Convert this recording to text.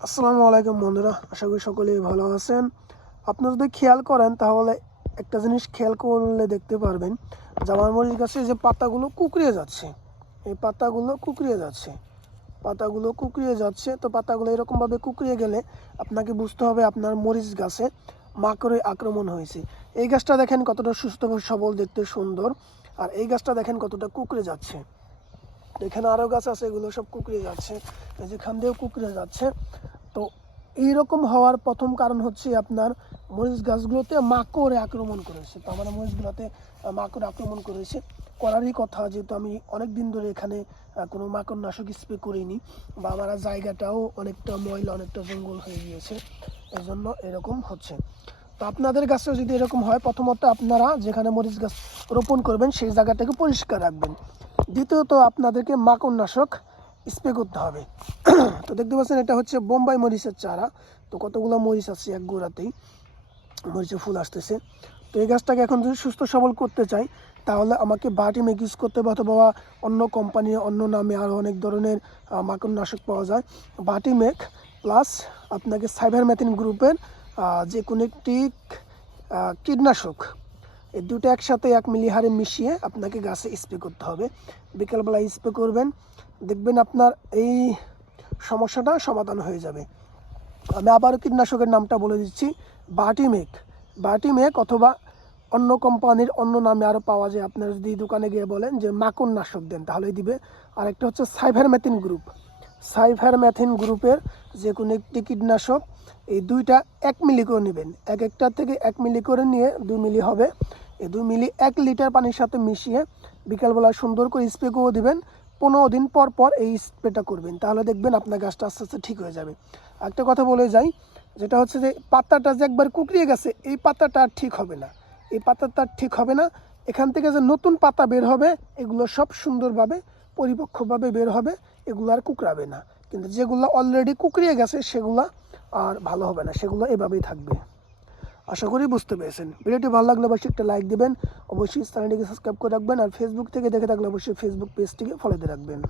আসসালামু আলাইকুম বন্ধুরা, আশা করি সকলেই ভালো আছেন। আপনারা যদি খেয়াল করেন তাহলে একটা জিনিস খেয়াল করলে দেখতে পারবেন যে আমার মরিচ গাছে যে পাতাগুলো কুঁকড়িয়ে যাচ্ছে, এই পাতাগুলো কুঁকড়িয়ে যাচ্ছে। তো পাতাগুলো এরকমভাবে কুঁকড়িয়ে গেলে আপনাকে বুঝতে হবে আপনার মরিচ গাছে মাকড়ের আক্রমণ হয়েছে। এই গাছটা দেখেন কতটা সুস্থ সবল, দেখতে সুন্দর, আর এই গাছটা দেখেন কতটা কুঁকড়ে যাচ্ছে। এখানে আরও গাছ আছে, এগুলো সব কুঁকড়ে যাচ্ছে, যেখান দিয়েও কুঁকড়ে যাচ্ছে। তো এইরকম হওয়ার প্রথম কারণ হচ্ছে আপনার মরিচ গাছগুলোতে মাকড়ে আক্রমণ করেছে। তো আমার মরিচগুলোতে মাকড় আক্রমণ করারই কথা, যেহেতু আমি অনেক দিন ধরে এখানে কোনো মাকড়নাশক স্প্রে করিনি, বা আমার জায়গাটাও অনেকটা ময়লা, অনেকটা জঙ্গল হয়ে গিয়েছে, এই জন্য এরকম হচ্ছে। তো আপনাদের গাছেও যদি এরকম হয়, প্রথমত আপনারা যেখানে মরিচ গাছ রোপণ করবেন সেই জায়গাটাকে পরিষ্কার রাখবেন। দ্বিতীয়ত আপনাদেরকে মাকড়নাশক স্প্রে করতে হবে। তো দেখতে পাচ্ছেন এটা হচ্ছে বোম্বাই মরিচের চারা। তো কতগুলো মরিচ আছে এক গোড়াতেই, মরিচের ফুল আসতেছে। তো এই গাছটাকে এখন যদি সুস্থ সবল করতে চাই তাহলে আমাকে বায়োটিমেক ইউজ করতে হবে, অথবা অন্য কোম্পানি, অন্য নামে আরও অনেক ধরনের মাকড়নাশক পাওয়া যায়। বায়োটিমেক প্লাস আপনাকে সাইবারমেথিন গ্রুপের যে কোনো একটি কীটনাশক, এই দুটো একসাথে 1 মিলি হারে মিশিয়ে আপনাকে গাছে স্প্রে করতে হবে। বিকেলবেলা স্প্রে করবেন, দেখবেন আপনার এই সমস্যাটা সমাধান হয়ে যাবে। আমি আবারও কীটনাশকের নামটা বলে দিচ্ছি, বায়োটিমেক অথবা অন্য কোম্পানির অন্য নামে আরও পাওয়া যায়। আপনারা যদি দোকানে গিয়ে বলেন যে মাকড়নাশক দেন তাহলেই দিবে। আরেকটা হচ্ছে সাইবারমেথিন গ্রুপের যে কোনো একটি কীটনাশক, এই দুইটা 1 মিলি করে নেবেন। একটা থেকে 1 মিলি করে নিয়ে 2 মিলি হবে। এই 2 মিলি 1 লিটার পানির সাথে মিশিয়ে বিকালবেলা সুন্দর করে স্প্রে করে দেবেন। 15 দিন পর পর এই স্প্রেটা করবেন, তাহলে দেখবেন আপনার গাছটা আস্তে আস্তে ঠিক হয়ে যাবে। একটা কথা বলে যাই, যেটা হচ্ছে যে পাতাটা যে একবার কুঁকড়িয়ে গেছে, এই পাতাটা আর ঠিক হবে না, এখান থেকে যে নতুন পাতা বের হবে এগুলো সব সুন্দরভাবে পরিপক্কভাবে বের হবে, এগুলো আর কুঁকড়াবে না। কিন্তু যেগুলো অলরেডি কুঁকড়িয়ে গেছে সেগুলো আর ভালো হবে না, সেগুলো এভাবেই থাকবে। আশা করি বুঝতে পেরেছেন। ভিডিওটি ভালো লাগলে অবশ্যই একটা লাইক দেবেন, অবশ্যই চ্যানেলটিকে সাবস্ক্রাইব করে রাখবেন, আর ফেসবুক থেকে দেখে থাকলে অবশ্যই ফেসবুক পেজটিকে ফলো দিয়ে রাখবেন।